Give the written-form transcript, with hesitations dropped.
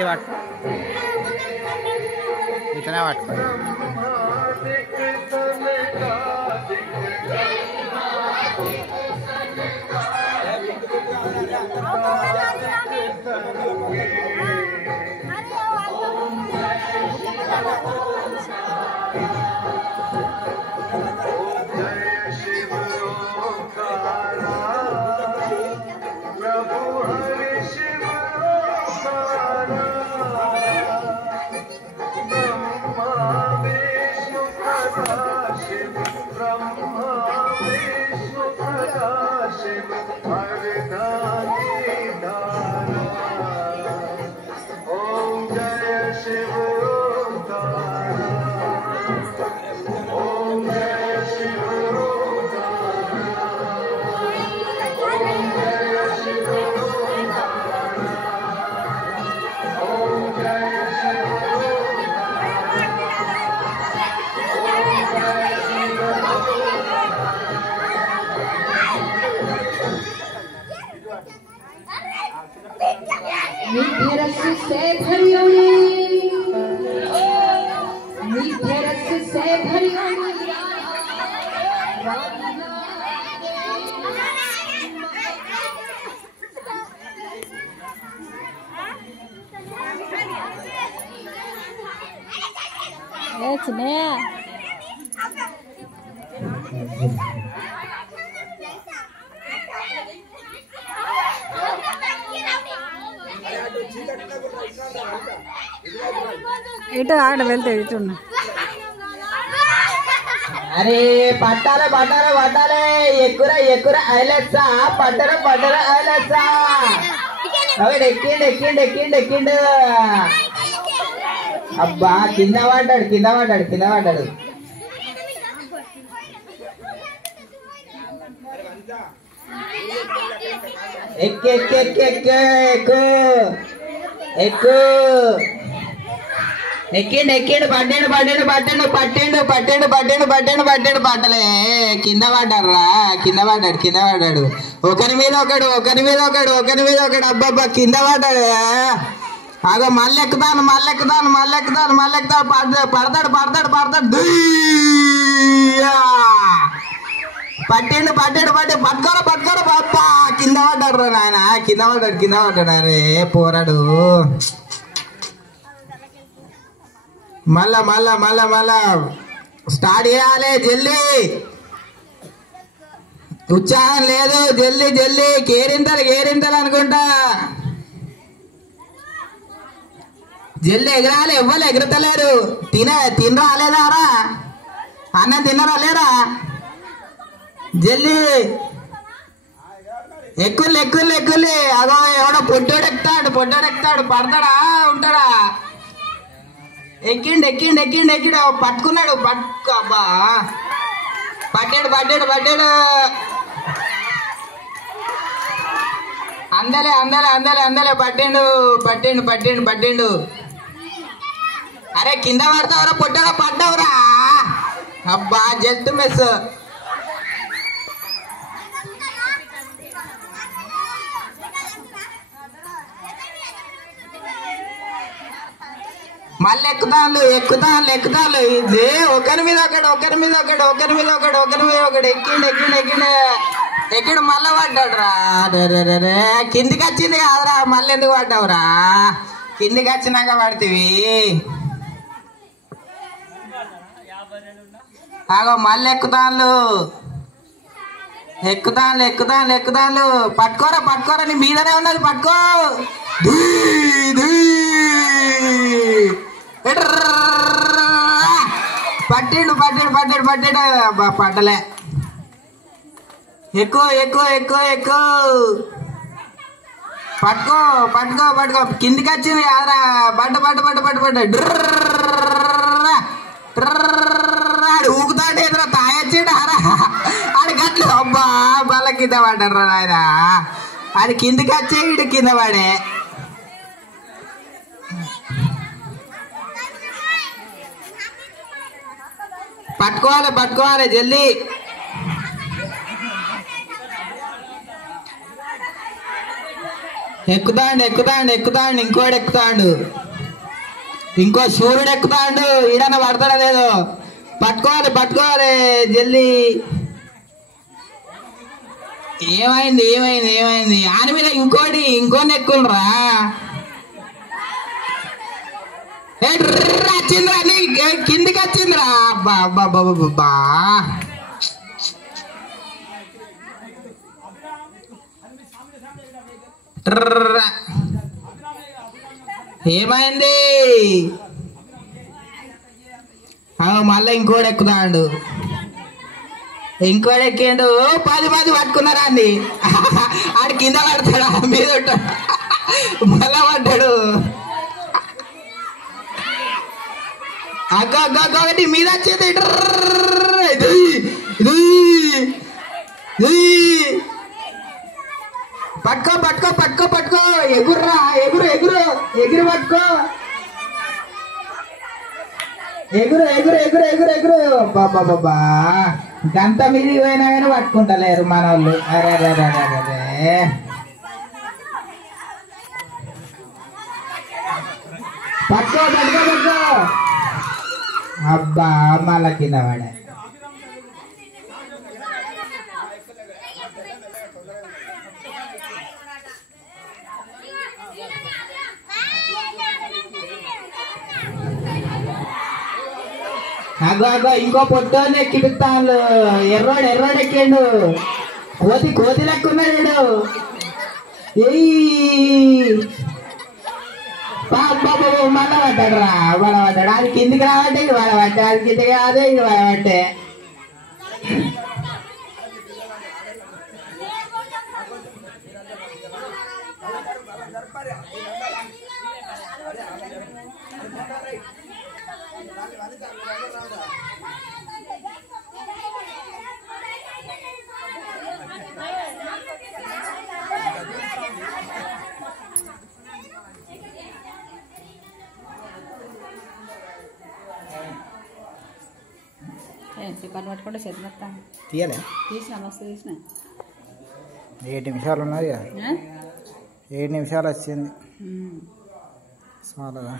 ఇది పట్టు ఇతనే పట్టుకో ఇటు ఆడ వెళ్తే ఇటు అరే పట్టాలే పట్టాలే పట్టాలే ఎక్కురా ఎక్కురా ఐలెట్సా పట్టరు పట్టరు ఐలెట్సా అవి ఎక్కిండు ఎక్కిండు ఎక్కిండు ఎక్కిండు అబ్బా కింద పడ్డాడు కింద పడ్డాడు కింద పడ్డాడు ఎక్కు ఎక్కు ఎక్కు ఎక్కు ఎక్కు ఎక్కు ఎక్కిండు ఎక్కిండు పట్టిండు పట్టిండు పట్టిండు పట్టిండు పట్టిండు పట్టిండు పట్టిండు పట్టిండు పట్టలే కింద పడ్డారా కింద పడ్డాడు కింద పడ్డాడు ఒకరి మీద ఒకడు ఒకరి మీద ఒకడు ఒకరి మీద ఒకడు అబ్బాబ్బా కింద పడ్డాడు ఆగో మళ్ళీ ఎక్కుతాను మళ్ళీ ఎక్కుతాను మళ్ళీ ఎక్కుతాను మళ్ళీ ఎక్కుతాను పడతాడు పడతాడు పడతాడు పట్టిండు పట్టిండు పట్టి పట్టుకోరా పట్టుకోరా బాబా కింద పడ్డాడు నాయన కింద పడ్డాడు కింద పడ్డాడు అరే పోరాడు మళ్ళా మళ్ళా మళ్ళా మళ్ళా స్టార్ట్ చేయాలి జల్దీ ఉత్సాహం లేదు జల్దీ జల్దీ కేరింతలు కేరింతలు అనుకుంటా జల్దీ ఎగరాలి ఎవ్వరు ఎగురుతలేరు తినరా లేదారా అన్నం తిన్నరా లేరా జల్దీ ఎక్కులు ఎక్కులు ఎక్కులు అదో ఎవడో పొట్టోడు ఎక్కుతాడు పడతాడా ఉంటాడా ఎక్కిండు ఎక్కిండు ఎక్కిండు ఎక్కిండు పట్టుకున్నాడు పట్టుకో అబ్బా పట్టాడు పట్టాడు పట్టాడు అందలే అందలే అందలే అందలే పట్టిండు పట్టిండు పట్టిండు పట్టిండు అరే కింద పడతావురా పొట్టగా పడ్డావురా అబ్బా జస్ట్ మిస్ మళ్ళీ ఎక్కుతాను ఎక్కుతాను ఎక్కుతాను ఇదే ఒకరి మీద ఒకడు ఒకరి మీద ఒకడు ఒకరి మీద ఒకడు ఒకరి మీద ఒకడు ఎక్కిండు ఎక్కిండు ఎక్కిండు ఎక్కిండు మళ్ళీ పడ్డాడు రా రే కిందికి వచ్చింది కాదురా మళ్ళీ ఎందుకు పడ్డావురా కిందికి వచ్చినాక పడుతుంది ఆగో మళ్ళీ ఎక్కుతాను ఎక్కుతాను ఎక్కుతాను ఎక్కుతాను పట్టుకోరా పట్టుకోరా నీ మీదనే ఉన్నది పట్టుకో పట్టిండు పట్టిండు పట్టిండు పట్టిండు పట్టలే ఎక్కువ ఎక్కువ ఎక్కువ ఎక్కువ పట్టుకో పట్టుకో పట్టుకో కిందికి వచ్చింది కాదురా పట్టు పట్టు పట్టు పట్టు పట్టు ఆడు ఊకుతాడు ఎదురా తాయొచ్చాడు ఆరా ఆడు గట్లు అబ్బా బల్ల కింద పడ్డారు ఆయన ఆడు కిందికి వచ్చే ఇడు కింద పడే పట్టుకోవాలి పట్టుకోవాలి జల్దీ ఎక్కుతాండు ఎక్కుతాండు ఎక్కుతాండు, ఇంకోటి ఎక్కుతాండు, ఇంకో సూర్యుడు ఎక్కుతాండు. ఈడన పడతాడా లేదో, పట్టుకోవాలి పట్టుకోవాలి జల్దీ. ఏమైంది ఏమైంది ఏమైంది? ఆని మీద ఇంకోని ఎక్కుండ్రా. వచ్చిందిరా నీ కిందికి వచ్చిందిరా. బాబా ఏమైంది? మళ్ళా ఇంకోటి ఎక్కుతాడు, ఇంకోటి ఎక్కిండు. 10 మంది పట్టుకున్నారా అండి. ఆడు కింద పడతాడు, మీద ఉంటాడు, మళ్ళా పడ్డాడు. అగ్గ మీద వచ్చేది. పట్టుకో పట్టుకో పట్టుకో పట్టుకో, ఎగుర్రా ఎగురు ఎగురు ఎగురు పట్టుకో, ఎగురు ఎగురు ఎగురు ఎగురు ఎగురు. బాబా గంత మీది పోయినా కానీ పట్టుకుంటలేరు మన వాళ్ళు. అరే అరే అరే అరే, పట్టుకో పట్టుకో పట్టుకో. అబ్బా మళ్ళా కింద వాడే. అగో ఇంకో పొట్టోని ఎక్కిపిస్తాను. ఎర్రోడు ఎక్కిండు, కోతి లెక్కున్నాడు. మళ్ళా పడ్డాడు రా, పడబడ్డాడు. అది కిందికి రాబట్టే ఇది పడబట్టే, అది కిందికి కాదే ఇది పడబట్టే. చికెన్ పట్టుకుంటే చేతిస్తాను. తీయలే, తీసిన మస్తు తీసిన. 7 నిమిషాలు ఉన్నది కదా, 7 నిమిషాలు వచ్చింది చాలదా.